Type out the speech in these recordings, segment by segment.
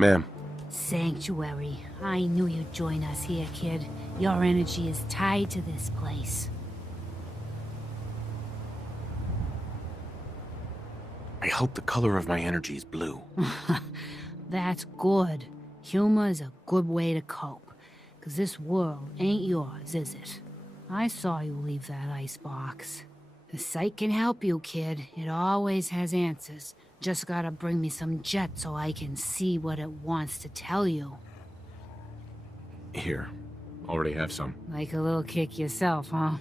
Ma'am. Sanctuary. I knew you'd join us here, kid. Your energy is tied to this place. I hope the color of my energy is blue. That's good. Humor is a good way to cope. 'Cause this world ain't yours, is it? I saw you leave that icebox. The site can help you, kid. It always has answers. Just gotta bring me some jet so I can see what it wants to tell you. Here. Already have some. Like a little kick yourself, huh?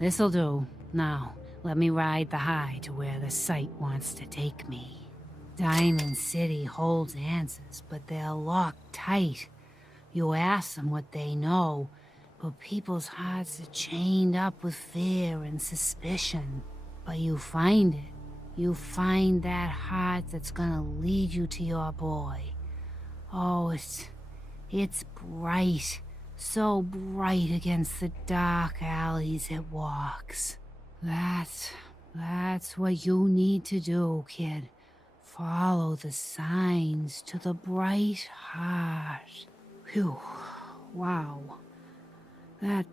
This'll do. Now, let me ride the high to where the site wants to take me. Diamond City holds answers, but they're locked tight. You ask them what they know, but people's hearts are chained up with fear and suspicion. But you find it. You find that heart that's gonna lead you to your boy. Oh, it's bright. So bright against the dark alleys it walks. That's what you need to do, kid. Follow the signs to the bright heart. Phew. Wow. That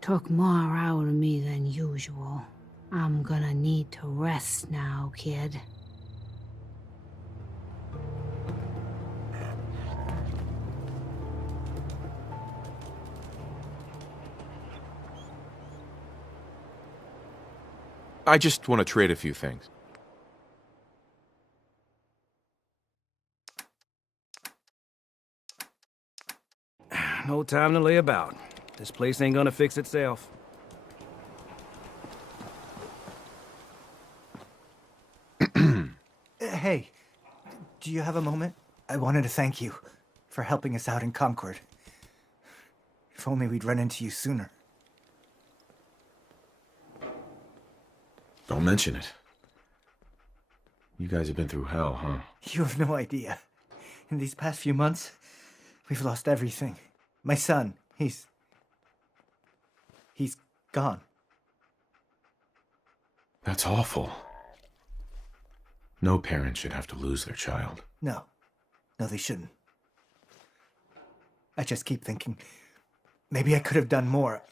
took more out of me than usual. I'm gonna need to rest now, kid. I just want to trade a few things. No time to lay about. This place ain't gonna fix itself. Hey, do you have a moment? I wanted to thank you for helping us out in Concord. If only we'd run into you sooner. Don't mention it. You guys have been through hell, huh? You have no idea. In these past few months, we've lost everything. My son, he's gone. That's awful. No parent should have to lose their child. No, they shouldn't. I just keep thinking, maybe I could have done more.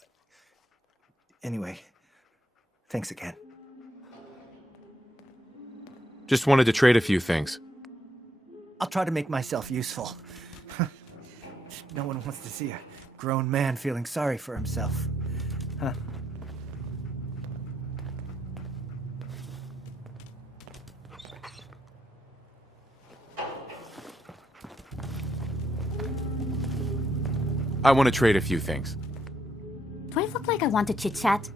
Anyway, thanks again. Just wanted to trade a few things. I'll try to make myself useful. No one wants to see a grown man feeling sorry for himself. Huh? I want to trade a few things. Do I look like I want to chit-chat?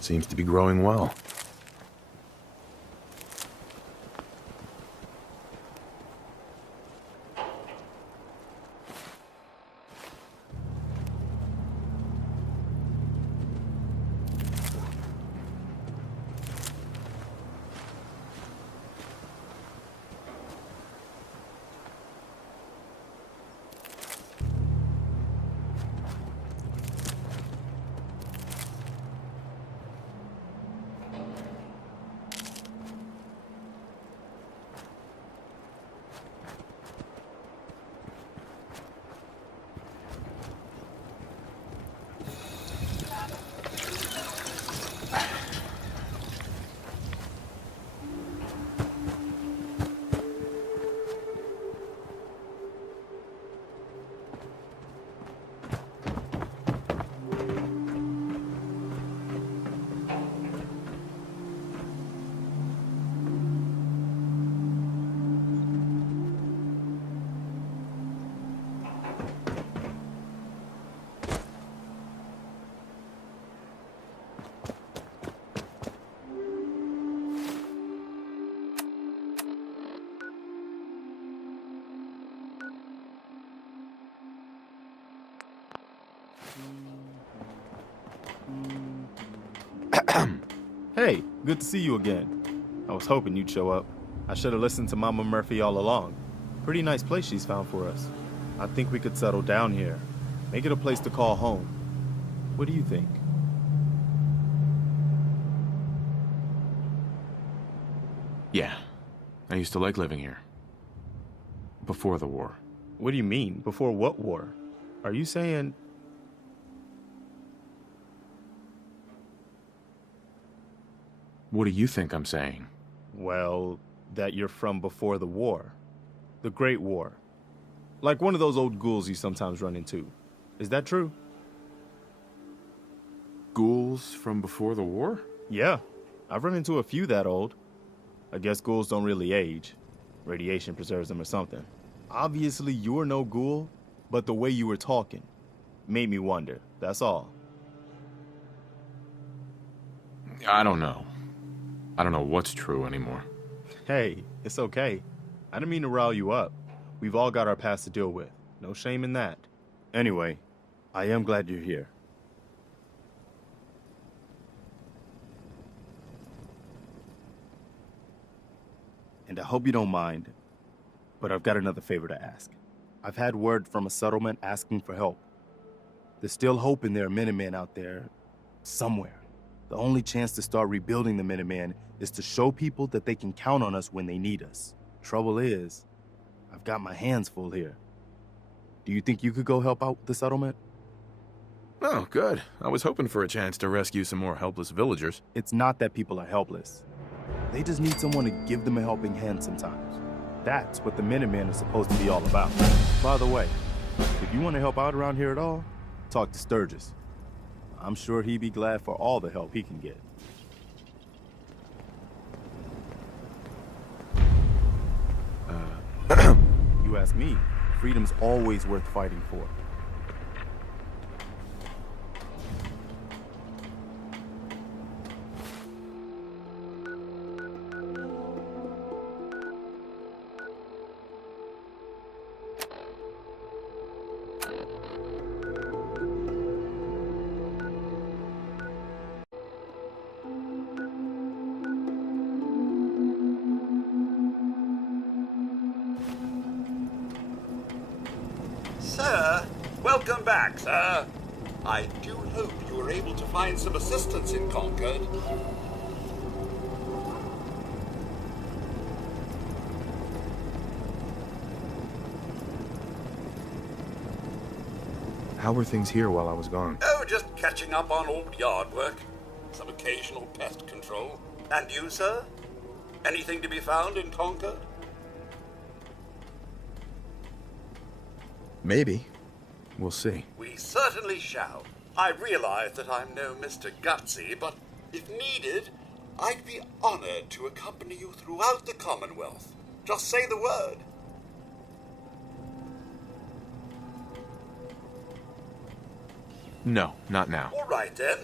Seems to be growing well. Hey, good to see you again. I was hoping you'd show up. I should have listened to Mama Murphy all along. Pretty nice place she's found for us. I think we could settle down here. Make it a place to call home. What do you think? Yeah. I used to like living here. Before the war. What do you mean? Before what war? Are you saying... What do you think I'm saying? Well, that you're from before the war. The Great War. Like one of those old ghouls you sometimes run into. Is that true? Ghouls from before the war? Yeah. I've run into a few that old. I guess ghouls don't really age. Radiation preserves them or something. Obviously, you're no ghoul, but the way you were talking made me wonder. That's all. I don't know. I don't know what's true anymore. Hey, it's okay. I didn't mean to rile you up. We've all got our past to deal with. No shame in that. Anyway, I am glad you're here. And I hope you don't mind, but I've got another favor to ask. I've had word from a settlement asking for help. There's still hope in there are Minutemen out there somewhere. The only chance to start rebuilding the Minutemen is to show people that they can count on us when they need us. Trouble is, I've got my hands full here. Do you think you could go help out the settlement? Oh, good. I was hoping for a chance to rescue some more helpless villagers. It's not that people are helpless. They just need someone to give them a helping hand sometimes. That's what the Minutemen are supposed to be all about. By the way, if you want to help out around here at all, talk to Sturgis. I'm sure he'd be glad for all the help he can get. You ask me, freedom's always worth fighting for. Sir, welcome back, sir. I do hope you were able to find some assistance in Concord. How were things here while I was gone? Oh, just catching up on old yard work. Some occasional pest control. And you, sir? Anything to be found in Concord? Maybe. We'll see. We certainly shall. I realize that I'm no Mr. Gutsy, but if needed, I'd be honored to accompany you throughout the Commonwealth. Just say the word. No, not now. All right, then.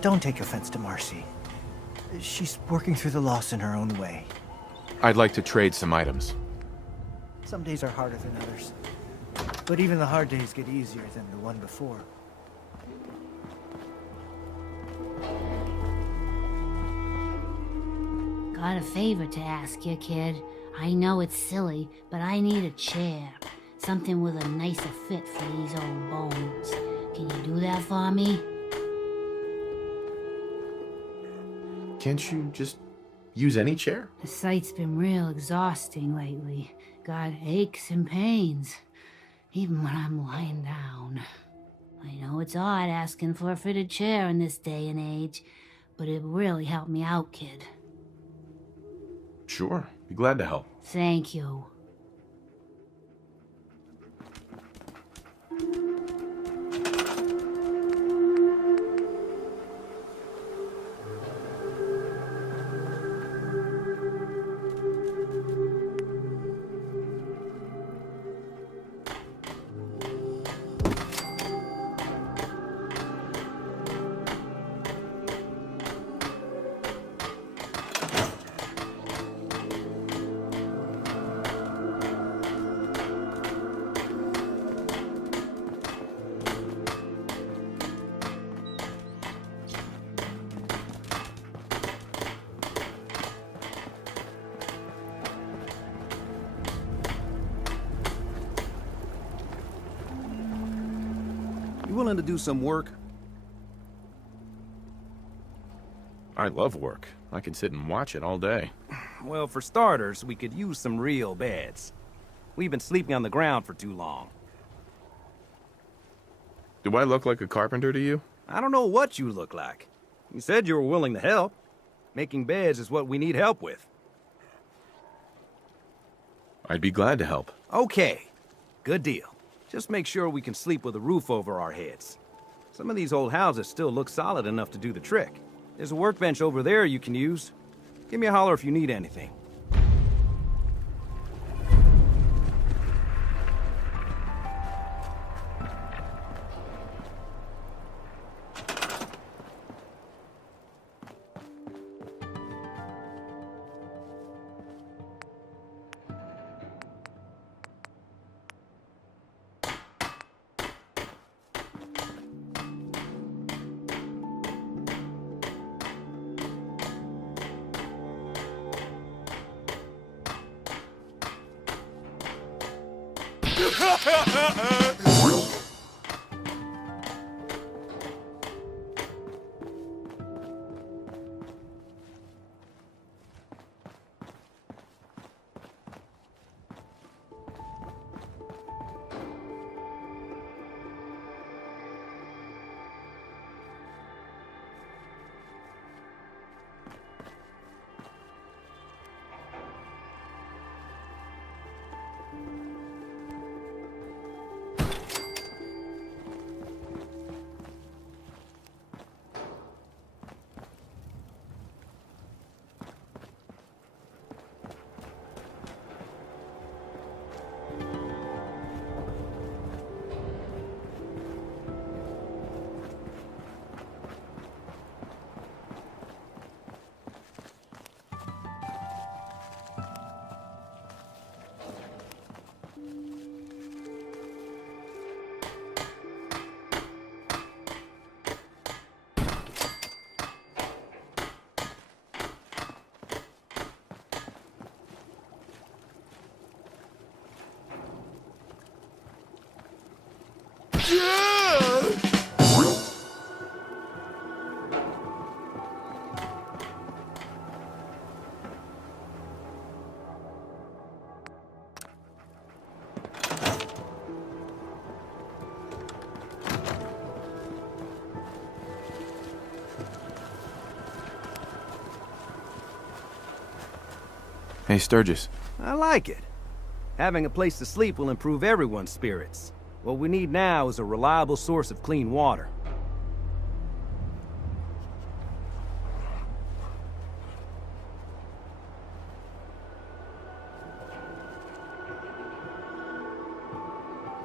Don't take offense to Marcy. She's working through the loss in her own way. I'd like to trade some items. Some days are harder than others. But even the hard days get easier than the one before. Got a favor to ask you, kid. I know it's silly, but I need a chair. Something with a nicer fit for these old bones. Can you do that for me? Can't you just use any chair? The sight's been real exhausting lately. Got aches and pains. Even when I'm lying down. I know it's odd asking for a fitted chair in this day and age, but it really helped me out, kid. Sure. Be glad to help. Thank you. You willing to do some work? I love work. I can sit and watch it all day. Well, for starters, we could use some real beds. We've been sleeping on the ground for too long. Do I look like a carpenter to you? I don't know what you look like. You said you were willing to help. Making beds is what we need help with. I'd be glad to help. Okay, good deal. Just make sure we can sleep with a roof over our heads. Some of these old houses still look solid enough to do the trick. There's a workbench over there you can use. Give me a holler if you need anything. Hey, Sturgis. I like it. Having a place to sleep will improve everyone's spirits. What we need now is a reliable source of clean water.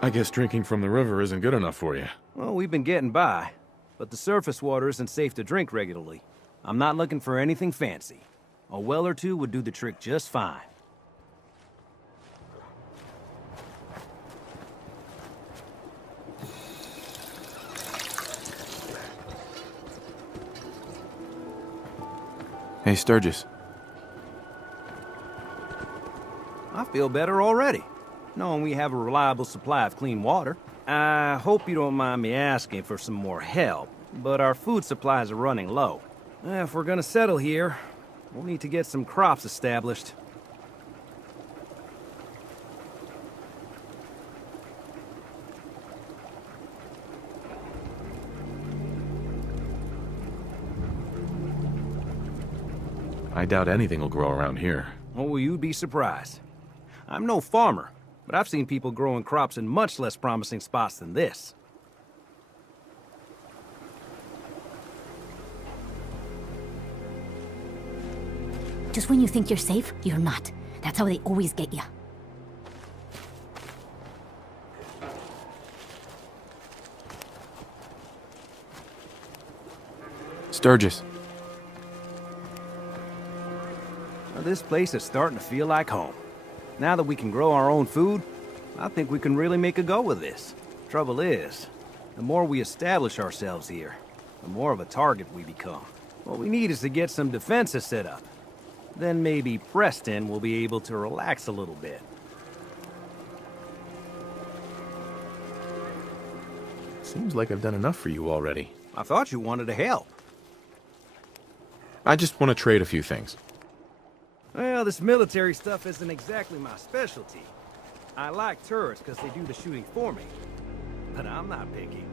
I guess drinking from the river isn't good enough for you. Well, we've been getting by, but the surface water isn't safe to drink regularly. I'm not looking for anything fancy. A well or two would do the trick just fine. Hey, Sturgis. I feel better already, knowing we have a reliable supply of clean water. I hope you don't mind me asking for some more help, but our food supplies are running low. If we're gonna settle here, we'll need to get some crops established. I doubt anything will grow around here. Oh, you'd be surprised. I'm no farmer, but I've seen people growing crops in much less promising spots than this. Just when you think you're safe, you're not. That's how they always get you. Sturgis. Well, this place is starting to feel like home. Now that we can grow our own food, I think we can really make a go with this. Trouble is, the more we establish ourselves here, the more of a target we become. What we need is to get some defenses set up. Then maybe Preston will be able to relax a little bit. Seems like I've done enough for you already. I thought you wanted to help. I just want to trade a few things. Well, this military stuff isn't exactly my specialty. I like turrets because they do the shooting for me. But I'm not picky.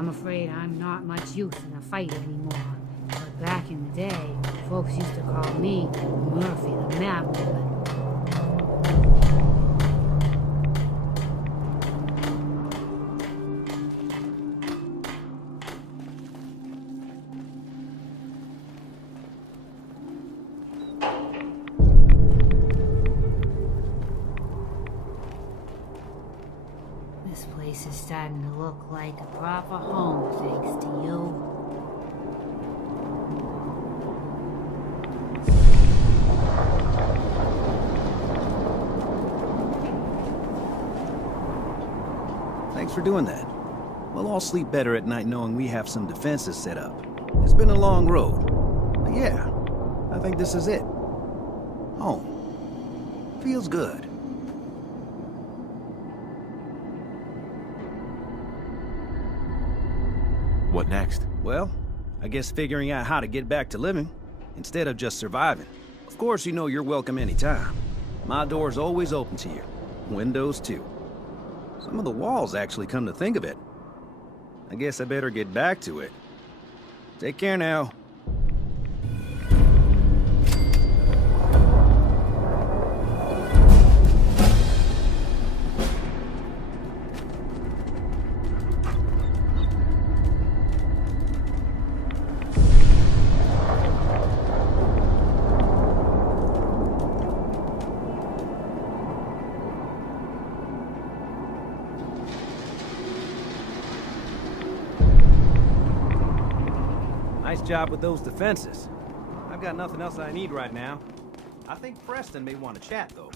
I'm afraid I'm not much use in a fight anymore. But back in the day, folks used to call me Murphy the Map Woman. This place is starting to look like a proper home thanks to you. Thanks for doing that. We'll all sleep better at night knowing we have some defenses set up. It's been a long road. But yeah, I think this is it. Home. Feels good. What next? Well, I guess figuring out how to get back to living, instead of just surviving. Of course, you know you're welcome anytime. My door's always open to you. Windows, too. Some of the walls, actually, come to think of it. I guess I better get back to it. Take care now. Nice job with those defenses. I've got nothing else I need right now. I think Preston may want to chat, though.